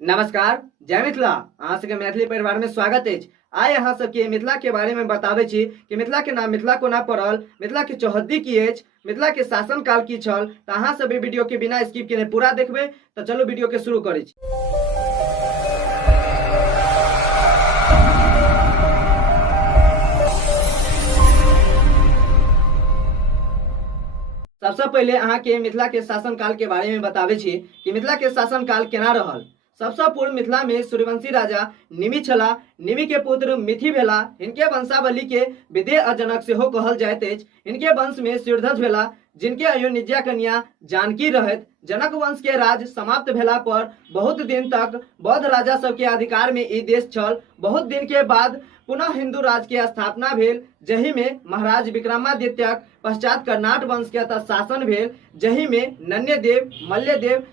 नमस्कार, जय मिथिला। अहाँ सबके मैथिली परिवार में स्वागत अछि। आइ अहाँ सबके मिथिला के बारे में बताबै छी कि मिथिला के नाम मिथिला कोना पड़ल, मिथिला के चौहद्दी की अछि, मिथिला के शासन काल की छल। तऽ अहाँ सब ई वीडियो के बिना स्किप केने पूरा देखबै। तऽ चलू वीडियो के शुरू करै छी। सबसे पहले अहाँ के मिथिला के शासन काल के बारे में बताबै छी कि मिथिला के शासन काल केना रहल। सबसे पूर्व मिथिला में सूर्यवंशी राजा निमि छला। निमि के पुत्र मिथि भेला। हिनके वंशावली के विदेह जनक सेहो कहल जाइत अछि। हिनके वंश में सूर्यध्वज भेला, जिनके अयोनिजा कन्या जानकी रहत। जनक वंश के राज समाप्त भेला पर बहुत दिन तक बौद्ध राजा सब के अधिकार में ई देश छल। बहुत दिन के बाद पुनः हिंदू राज के स्थापना भेल, जहि में महाराज विक्रमादित्यक पश्चात कर्नाट वंश के शासन भेल, जहि में नन्यदेव, मल्यदेव,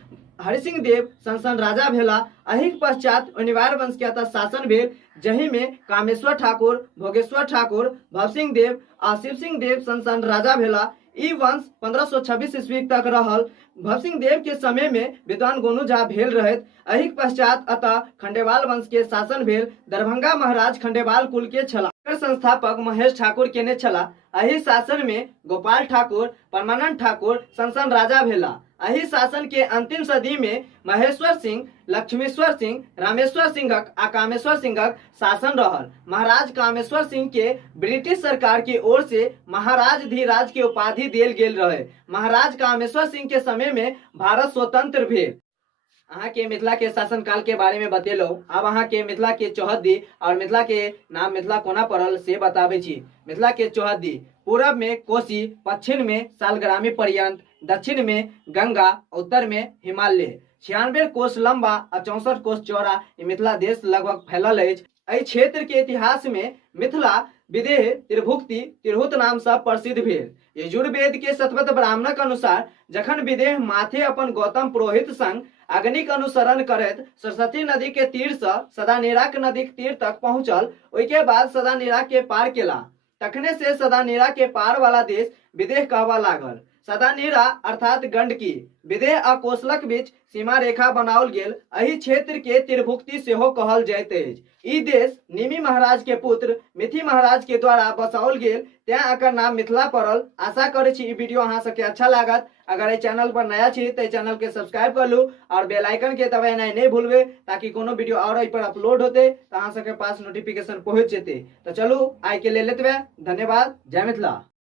हरिसिंह देव सन राजा भेला। एहि पश्चात अनिवार्य वंश के शासन भेल, जहि में कामेश्वर ठाकुर, भोगेश्वर ठाकुर, भवसिंह देव आ शिवसिंह देव सन राजा भेला। ई वंश 1526 ईस्वी तक रहल। भवसिंह देव के समय में विद्वान गोनू झा भेल रहत। एहि पश्चात अतः खंडेवाल वंश के शासन भेल। दरभंगा महाराज खंडेवाल कुल के छला। संस्थापक महेश ठाकुर केने छला। एहि शासन में गोपाल ठाकुर, परमानंद ठाकुर सन राजा भेला। एहि शासन के अंतिम सदी में महेश्वर सिंह, लक्ष्मीश्वर सिंह, रामेश्वर सिंहक आ कामेश्वर सिंहक शासन रहल। महाराज कामेश्वर सिंह के ब्रिटिश सरकार की ओर से महाराज धीराज के उपाधि देल गेल रहे। महाराज कामेश्वर सिंह के समय में भारत स्वतंत्र भेल। अहाँ के मिथिला के शासन काल के बारे में बतेलो। अब अहाँ के मिथिला के चौहद्दी और मिथिला के नाम मिथिला कोना पड़ल से बताबै छी। मिथिला के चौहद्दी पूरब में कोशी, पश्चिम में सालग्रामी पर्यंत, दक्षिण में गंगा, उत्तर में हिमालय, 96 कोस लंबा आ 64 कोस चौड़ा ई मिथिला देश लगभग फैलल अछि। एहि क्षेत्र के इतिहास में मिथिला विदेह, त्रिभुक्ति, तिरहुत नाम से प्रसिद्ध भेल। यजुर्वेद के शतपथ ब्राह्मणक अनुसार जखन विदेह माथे अपन गौतम पुरोहित संग अग्निक अनुसरण करैत सरस्वती नदी के तीर से सदानेराक नदी के तीर तक पहुंचल, ओइके बाद सदानेरा के पार केला। तखने से सदानेरा के पार वाला देश विदेह कहबा लागल। सदानेरा अर्थात गंडकी, विदेह आ कोसलक बीच सीमा रेखा बनाओल गेल। एहि क्षेत्र के त्रिभुक्ति सेहो कहल जाइत अछि। ई देश निमि महाराज के पुत्र मिथि महाराज के द्वारा बसाओल गेल, तें एकर नाम मिथिला पड़ल। आशा करै छी ई वीडियो अहाँ सबके अच्छा लागत। अगर एहि चैनल पर नया छी तो चैनल के सब्सक्राइब कर लू और बेल आइकन के दबानाइ नहीं भूलबे, ताकि कोनो वीडियो और एहि पर अपलोड होते तो अहाँ सबके पास नोटिफिकेशन पहुंच जेते। तो चलू आइ के लेल एतबे। धन्यवाद। जय मिथिला।